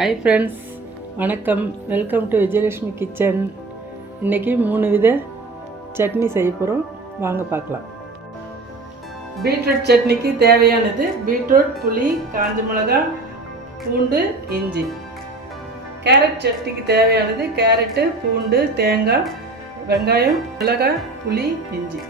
Hi friends, வணக்கம். Welcome to Vijayalakshmi kitchen. இன்றைக்கி 3 வித சட்னி செய்ய போகிறோம். வாங்க பார்க்கலாம். பீட்ரூட் சட்னிக்கு தேவையானது பீட்ரூட், புளி, காஞ்ச மிளகாய், பூண்டு, இஞ்சி. கேரட் சட்னிக்கு தேவையானது கேரட்டு, பூண்டு, தேங்காய், வெங்காயம், மிளகாய், புளி, இஞ்சி.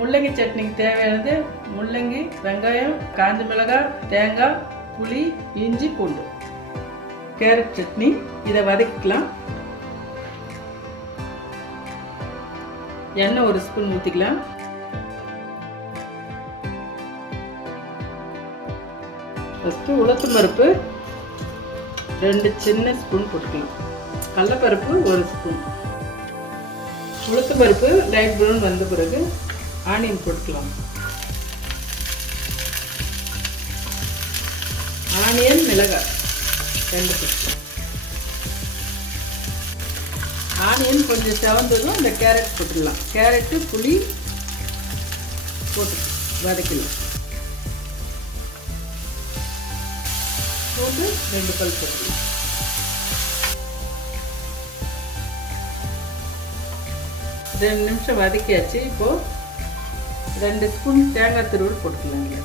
முள்ளங்கி சட்னிக்கு தேவையானது முள்ளங்கி, வெங்காயம், காஞ்ச மிளகாய், தேங்காய், புளி, இஞ்சி, பூண்டு. கேரட் சட்னி இதை வதக்கிக்கலாம். எண்ணெய் 1 ஸ்பூன் ஊற்றிக்கலாம். ஃபஸ்ட்டு உளுத்தம் பருப்பு 2 சின்ன ஸ்பூன் போட்டுக்கலாம். கடலைப்பருப்பு 1 ஸ்பூன். உளுத்தம் பருப்பு லைட் ப்ரௌன் வந்த பிறகு ஆனியன் போட்டுக்கலாம். ஆனியன், மிளகாய் 2 ஸ்பூன். ஆனியன் கொஞ்சம் செவந்ததும் இந்த கேரட் போட்டுடலாம். கேரட்டு, புளி போட்டு வதக்கலாம். போட்டு 2 பல் போட்டுக்கலாம். ரெண்டு நிமிஷம் வதக்கியாச்சு. இப்போது 2 ஸ்பூன் தேங்காய் துருவல் போட்டுக்கலாங்க.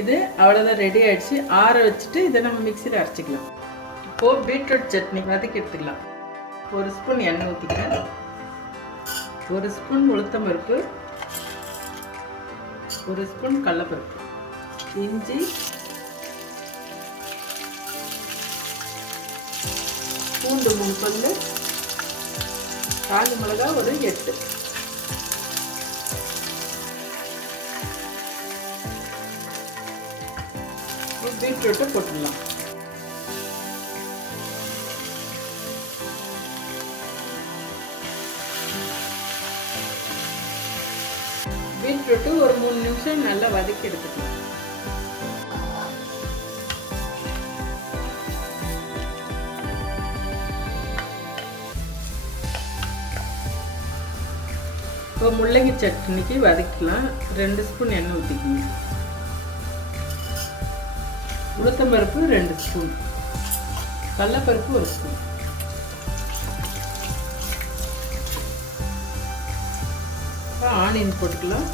இது அவ்வளோதான், ரெடி ஆகிடுச்சு. ஆற வச்சுட்டு இதை நம்ம மிக்சியில் அரைச்சிக்கலாம். இப்போது பீட்ரூட் சட்னி வதக்கி எடுத்துக்கலாம். 1 ஸ்பூன் எண்ணெய் ஊற்றிக்கிறேன். 1 ஸ்பூன் உளுத்தம் பருப்பு, 1 ஸ்பூன் கடலைப்பருப்பு, இஞ்சி, பூண்டு 3 பல்லு, காஞ்ச மிளகாய் ஒரு 8. பீட்ரூட்டை போட்டுடலாம். பீட்ரூட்டு ஒரு 3 நிமிஷம் நல்லா வதக்கி எடுத்துக்கலாம். இப்போ முள்ளங்கி சட்னிக்கு வதக்கலாம். 2 ஸ்பூன் எண்ணெய் ஊற்றிக்கணும். உளுத்தம்பருப்பு 2 ஸ்பூன், கடலைப்பருப்பு 1 ஸ்பூன். இப்போ ஆனியன் போட்டுக்கலாம்.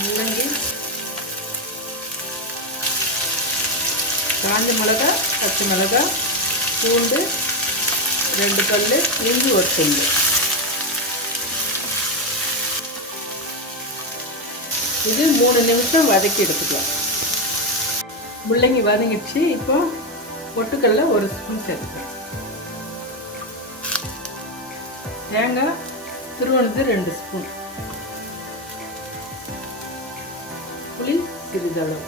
முள்ளங்கி, காஞ்ச மிளகாய், பச்சை மிளகாய், பூண்டு 2 பல்லு, இஞ்சி 1 துண்டு. இது 3 நிமிஷம் வதக்கி எடுத்துக்கலாம். முள்ளங்கி வதங்கிடுச்சு. இப்போ பொட்டுக்கடலை 1 ஸ்பூன் சேர்த்துக்கலாம். தேங்காய் துருவனது 2 ஸ்பூன். புளி சிறிதளவு.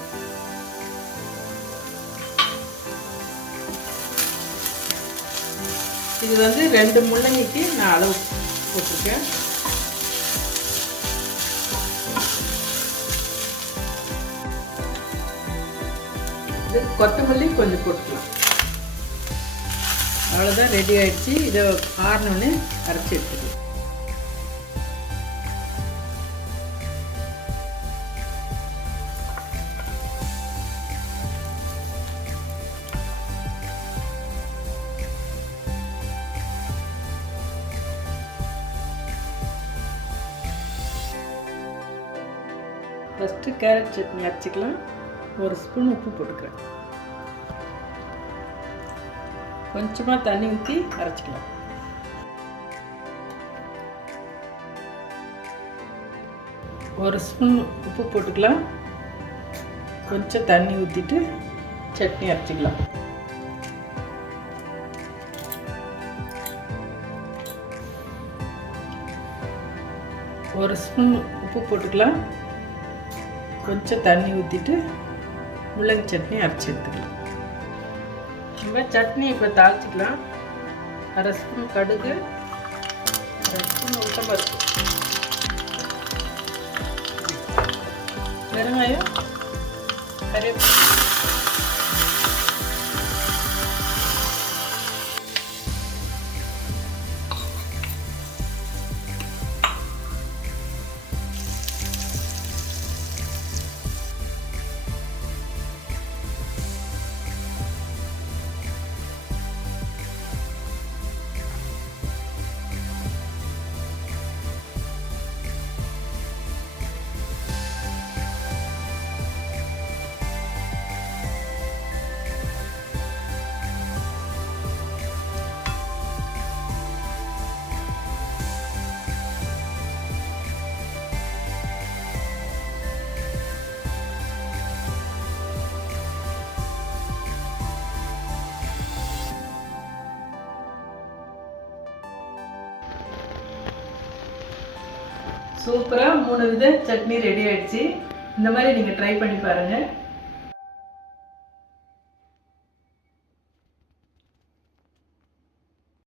இது 2 முள்ளங்கிக்கு நான் அளவு போட்டிருக்கேன். இது கொத்தமல்லி கொஞ்சம் போட்டுக்கலாம். அவ்வளோதான், ரெடி ஆகிடுச்சு. இதை ஆறினோன்னு அரைச்சி எடுத்துக்கலாம். ஃபஸ்ட்டு கேரட் சட்னி அரைச்சிக்கலாம். 1 ஸ்பூன் உப்பு போட்டுக்கிறேன். கொஞ்சமாக தண்ணி ஊற்றி அரைச்சிக்கலாம். ஒரு ஸ்பூன் உப்பு போட்டுக்கலாம். கொஞ்சம் தண்ணி ஊற்றிட்டு சட்னி அரைச்சிக்கலாம். ஒரு ஸ்பூன் உப்பு போட்டுக்கலாம். கொஞ்சம் தண்ணி ஊற்றிட்டு முள்ளங்கி சட்னி அரைச்சி எடுத்துக்கலாம். நம்ம சட்னி இப்போ தாளிச்சிக்கலாம். 1/2 ஸ்பூன் கடுகு, 1/2 ஸ்பூன் உளுத்தம்பருப்பு, வெங்காயம், கறிவேப்பிலை, சூப்பராக 3 வித சட்னி ரெடி ஆகிடுச்சு. இந்த மாதிரி நீங்கள் ட்ரை பண்ணி பாருங்கள்.